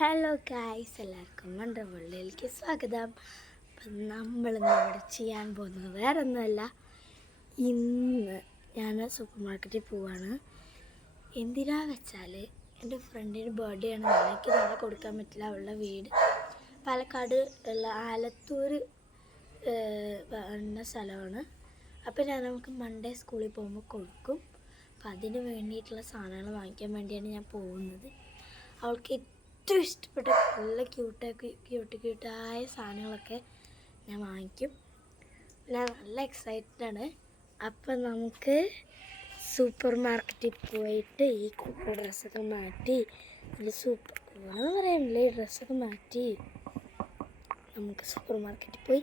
Hello guys, എല്ലാവർക്കും വണ്ടർവേൾഡിലേക്ക് സ്വാഗതം. അപ്പം നമ്മളിന്ന് ഇവിടെ ചെയ്യാൻ പോകുന്നത് വേറെ ഒന്നുമല്ല. ഇന്ന് ഞാൻ സൂപ്പർ മാർക്കറ്റിൽ പോവാണ്. എന്തിനാ വെച്ചാൽ എൻ്റെ ഫ്രണ്ടിൻ്റെ ബർത്ത്ഡേ ആണ്. എനിക്ക് നാളെ കൊടുക്കാൻ പറ്റില്ല. അവളുടെ വീട് പാലക്കാട് ഉള്ള ആലത്തൂർ എന്ന സ്ഥലമാണ്. അപ്പോൾ നമുക്ക് മൺഡേ സ്കൂളിൽ പോകുമ്പോൾ കൊടുക്കും. അപ്പം അതിന് വേണ്ടിയിട്ടുള്ള സാധനങ്ങൾ വാങ്ങിക്കാൻ വേണ്ടിയാണ് ഞാൻ പോകുന്നത്. അവൾക്ക് ഏറ്റവും ഇഷ്ടപ്പെട്ട നല്ല ക്യൂട്ടായ സാധനങ്ങളൊക്കെ ഞാൻ വാങ്ങിക്കും. ഞാൻ നല്ല എക്സൈറ്റഡാണ്. അപ്പം നമുക്ക് സൂപ്പർ മാർക്കറ്റിൽ പോയിട്ട് ഈ ഡ്രസ്സൊക്കെ മാറ്റി സൂപ്പർ എന്ന് പറയാനില്ലേ, ഡ്രസ്സൊക്കെ മാറ്റി നമുക്ക് സൂപ്പർ മാർക്കറ്റിൽ പോയി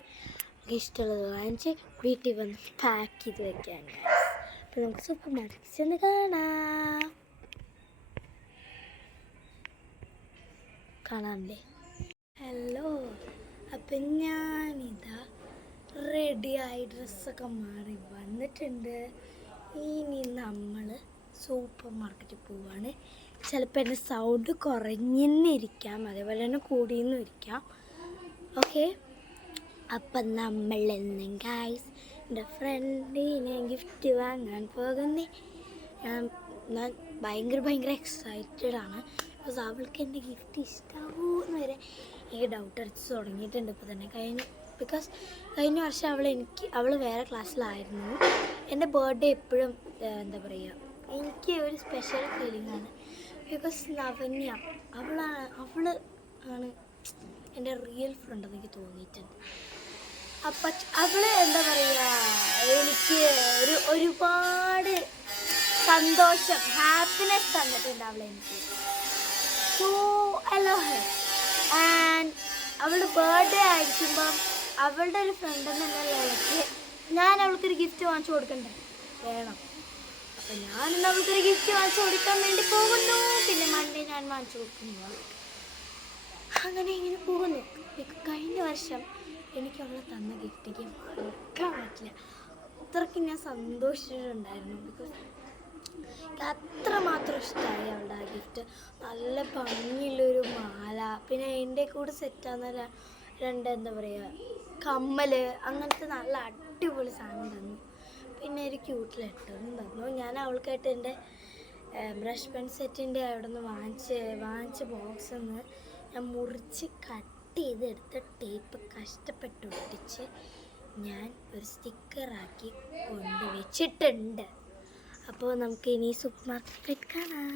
ഇഷ്ടമുള്ളത് വാങ്ങിച്ച് വീട്ടിൽ വന്ന് പാക്ക് ചെയ്ത് വയ്ക്കാൻ. അപ്പം നമുക്ക് സൂപ്പർ മാർക്കറ്റിൽ ചെന്ന് കാണാമല്ലേ. ഹലോ, അപ്പം ഞാനിതാ റെഡിയായി ഡ്രസ്സൊക്കെ മാറി വന്നിട്ടുണ്ട്. ഇനി നമ്മൾ സൂപ്പർ മാർക്കറ്റിൽ പോവാണ്. ചിലപ്പോൾ എൻ്റെ സൗണ്ട് കുറഞ്ഞെന്നിരിക്കാം, അതേപോലെ തന്നെ കൂടിയെന്നും ഇരിക്കാം. ഓക്കെ, അപ്പം നമ്മളെന്നും ഗായ്സ് എൻ്റെ ഫ്രണ്ടിനെ ഗിഫ്റ്റ് വാങ്ങാൻ പോകുന്നേ. ഞാൻ ഭയങ്കര എക്സൈറ്റഡാണ്. ബിക്കോസ് അവൾക്ക് എൻ്റെ ഗിഫ്റ്റ് ഇഷ്ടമാവുമെന്ന് വരെ എനിക്ക് ഡൗട്ട് അടിച്ച് തുടങ്ങിയിട്ടുണ്ട് ഇപ്പോൾ തന്നെ. കഴിഞ്ഞ വർഷം അവൾ വേറെ ക്ലാസ്സിലായിരുന്നു. എൻ്റെ ബർത്ത്ഡേ എപ്പോഴും എന്താ പറയുക, എനിക്ക് ഒരു സ്പെഷ്യൽ ഫീലിംഗാണ്. ബിക്കോസ് നവന്യ അവൾ ആണ് എൻ്റെ റിയൽ ഫ്രണ്ട് എന്ന് എനിക്ക് തോന്നിയിട്ടുണ്ട്. അപ്പം അവൾ എന്താ പറയുക, എനിക്ക് ഒരുപാട് സന്തോഷം, ഹാപ്പിനെസ് തന്നിട്ടുണ്ട് അവളെനിക്ക്. So I love her. And അവളുടെ ബർത്ത്ഡേ ആയിരിക്കുമ്പം അവളുടെ ഒരു ഫ്രണ്ട് എന്നുള്ള നിലയ്ക്ക് ഞാൻ അവൾക്കൊരു ഗിഫ്റ്റ് വാങ്ങിച്ചു കൊടുക്കണ്ടേ, വേണം. അപ്പം ഞാനിന്ന് അവൾക്കൊരു ഗിഫ്റ്റ് വാങ്ങിച്ചു കൊടുക്കാൻ വേണ്ടി പോകുന്നു. പിന്നെ മൺഡേ ഞാൻ വാങ്ങിച്ചു കൊടുക്കുന്നു. അങ്ങനെ ഇങ്ങനെ പോകുന്നു. കഴിഞ്ഞ വർഷം എനിക്ക് അവളെ തന്ന ഗിഫ്റ്റിക്ക് മറക്കാൻ പറ്റില്ല. അത്രയ്ക്ക് ഞാൻ സന്തോഷിച്ചിട്ടുണ്ടായിരുന്നു. ബിക്കോസ് അത്രമാത്രം ഇഷ്ടമായി അവളുടെ ആ ഗിഫ്റ്റ്. നല്ല ഭംഗിയുള്ളൊരു മാല, പിന്നെ എൻ്റെ കൂടെ സെറ്റാകുന്ന രണ്ട് എന്താ പറയുക കമ്മൽ, അങ്ങനത്തെ നല്ല അടിപൊളി സാധനം തന്നു. പിന്നെ ഒരു ക്യൂട്ട് ലെറ്ററും തന്നു. ഞാൻ അവൾക്കായിട്ട് എൻ്റെ ബ്രഷ് പെൻ സെറ്റിൻ്റെ അവിടെ നിന്ന് വാങ്ങിച്ച ബോക്സിൽ നിന്ന് ഞാൻ മുറിച്ച് കട്ട് ചെയ്തെടുത്ത ടേപ്പ് കഷ്ടപ്പെട്ട് ഒട്ടിച്ച് ഞാൻ ഒരു സ്റ്റിക്കറാക്കി കൊണ്ടുവച്ചിട്ടുണ്ട്. അപ്പോൾ നമുക്ക് ഇനി സൂപ്പർ മാർക്കറ്റിൽ കാണാം.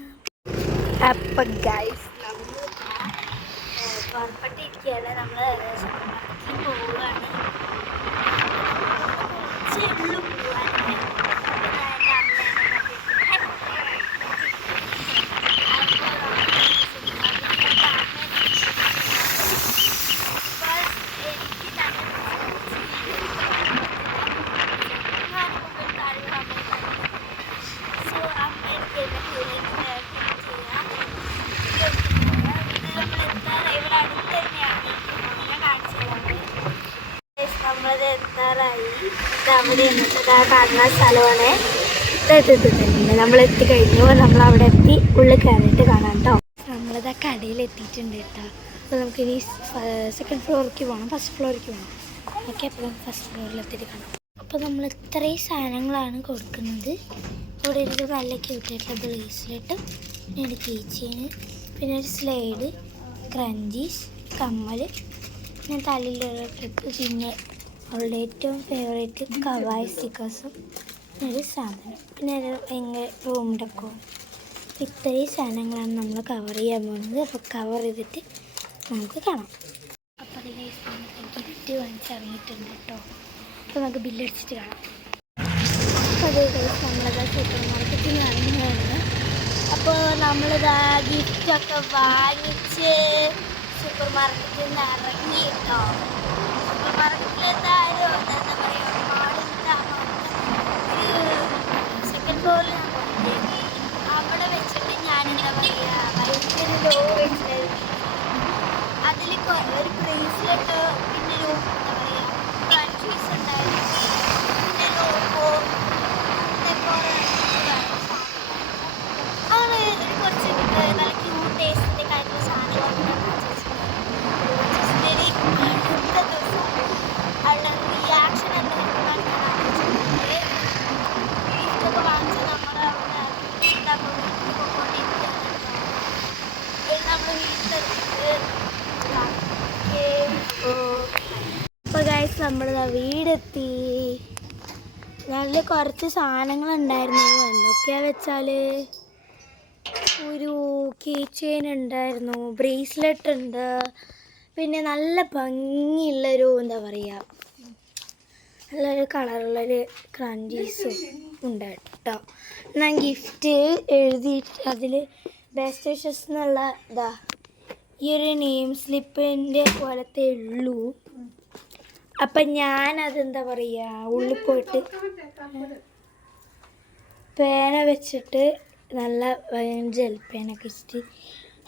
അപ്പം ഗൈസ്, നമ്മൾ പുറപ്പെട്ടിരിക്കുകയാണ്. നമ്മൾ സൂപ്പർ മാർക്കറ്റിൽ പോവുകയാണ്. ചെള്ളു പോവാൻ അവിടെ കാണുന്ന സ്ഥലമാണ്. നമ്മൾ എത്തിക്കഴിഞ്ഞു. നമ്മളവിടെ എത്തി ഉള്ളിൽ കയറിയിട്ട് കാണാം കേട്ടോ. നമ്മളിതാ കടയിൽ എത്തിയിട്ടുണ്ട് കേട്ടോ. അപ്പോൾ നമുക്കിനി സെക്കൻഡ് ഫ്ലോറിലേക്ക് പോകണം, ഫസ്റ്റ് ഫ്ലോറിലേക്ക് പോകണം. ഓക്കെ, അപ്പോൾ നമുക്ക് ഫസ്റ്റ് ഫ്ലോറിൽ എത്തിയിട്ട് കാണാം. അപ്പോൾ നമ്മൾ ഇത്രയും സാധനങ്ങളാണ് കൊടുക്കുന്നത്. ഇവിടെ ഒരു നല്ല ക്യൂട്ടായിട്ടുള്ള ബ്രേസ്ലെറ്റ്, പിന്നെ ഒരു കീ ചെയിൻ, പിന്നെ ഒരു സ്ലൈഡ്, ക്രഞ്ചീസ്, കമ്മൽ, പിന്നെ തലയിലുള്ള ക്ലിപ്പ്, പിന്നെ അവളുടെ ഏറ്റവും ഫേവറേറ്റ് കവായ് സ്റ്റിക്കേഴ്സും ഒരു സാധനം, പിന്നെ ഒരു ഭയങ്കര റൂം ഡെക്കോ. ഇത്രയും സാധനങ്ങളാണ് നമ്മൾ കവർ ചെയ്യാൻ പോകുന്നത്. അപ്പോൾ കവർ ചെയ്തിട്ട് നമുക്ക് കാണാം. അപ്പോൾ അതിൽ ഗിഫ്റ്റ് വാങ്ങിച്ചിറങ്ങിയിട്ടുണ്ട് കേട്ടോ. അപ്പോൾ നമുക്ക് ബില്ലടിച്ചിട്ട് കാണാം. അപ്പോൾ അതേ നമ്മളിതാ സൂപ്പർ മാർക്കറ്റിൽ നിന്ന് ഇറങ്ങുകയാണ്. അപ്പോൾ നമ്മളിതാ ഗിഫ്റ്റൊക്കെ വാങ്ങിച്ച് സൂപ്പർ മാർക്കറ്റിൽ നിന്ന് ഇറങ്ങി കേട്ടോ. സൂപ്പർ മാർക്കറ്റിൽ എന്തായാലും എന്താ പറയുക, സെക്കൻഡ് ഫ്ലോറിൽ ഞാൻ പോയി. അവിടെ വെച്ചിട്ട് ഞാനിങ്ങനെ പറയുക ഭയങ്കര ലോ വെച്ചിട്ട് അതിൽ ഒരു ബ്രേസ്ലെറ്റ്, പിന്നെ ഒരു എന്താ പറയുക ക്രഞ്ചീസ് ഉണ്ടായിരുന്നു, പിന്നെ ലോഗോ, അങ്ങനെ കുറച്ച് നല്ല ക്യൂട്ട് ടേസ്റ്റിൻ്റെ കാര്യങ്ങൾ സാധനങ്ങളൊക്കെ അപ്പോൾ ഗൈസ് നമ്മളിതാ വീടെത്തി. നല്ല കുറച്ച് സാധനങ്ങളുണ്ടായിരുന്നു. എന്തൊക്കെയാ വെച്ചാൽ ഒരു കീ ചെയിൻ ഉണ്ടായിരുന്നു, ബ്രേസ്ലെറ്റ് ഉണ്ട്, പിന്നെ നല്ല ഭംഗിയുള്ളൊരു എന്താ പറയുക നല്ലൊരു കളറുള്ളൊരു ക്രഞ്ചീസും ഉണ്ട് കേട്ടോ. ഞാൻ ഗിഫ്റ്റ് എഴുതിയിട്ട് അതിൽ ബെസ്റ്റ് വിഷസ് എന്നുള്ള ഇതാ ഈ ഒരു നെയിം സ്ലിപ്പിൻ്റെ പോലത്തെ ഉള്ളൂ. അപ്പം ഞാനതെന്താ പറയുക ഉള്ളിൽ പോയിട്ട് പേന വെച്ചിട്ട് നല്ല ജെൽ പേനൊക്കെ വെച്ചിട്ട്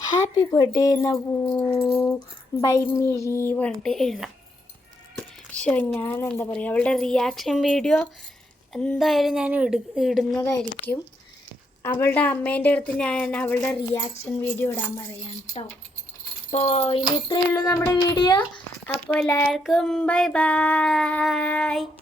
ഹാപ്പി ബർത്ത്ഡേ നവു ബൈ മിഴി പറഞ്ഞിട്ട് എഴുതാം. പക്ഷേ ഞാൻ എന്താ പറയുക അവളുടെ റിയാക്ഷൻ വീഡിയോ എന്തായാലും ഞാൻ ഇടുന്നതായിരിക്കും. അവളുടെ അമ്മേൻ്റെ അടുത്ത് ഞാൻ അവളുടെ റിയാക്ഷൻ വീഡിയോ ഇടാൻ പറയാം കേട്ടോ. അപ്പോൾ ഇനി ഇത്രയേ ഉള്ളൂ നമ്മുടെ വീഡിയോ. അപ്പോൾ എല്ലാവർക്കും ബൈ ബൈ.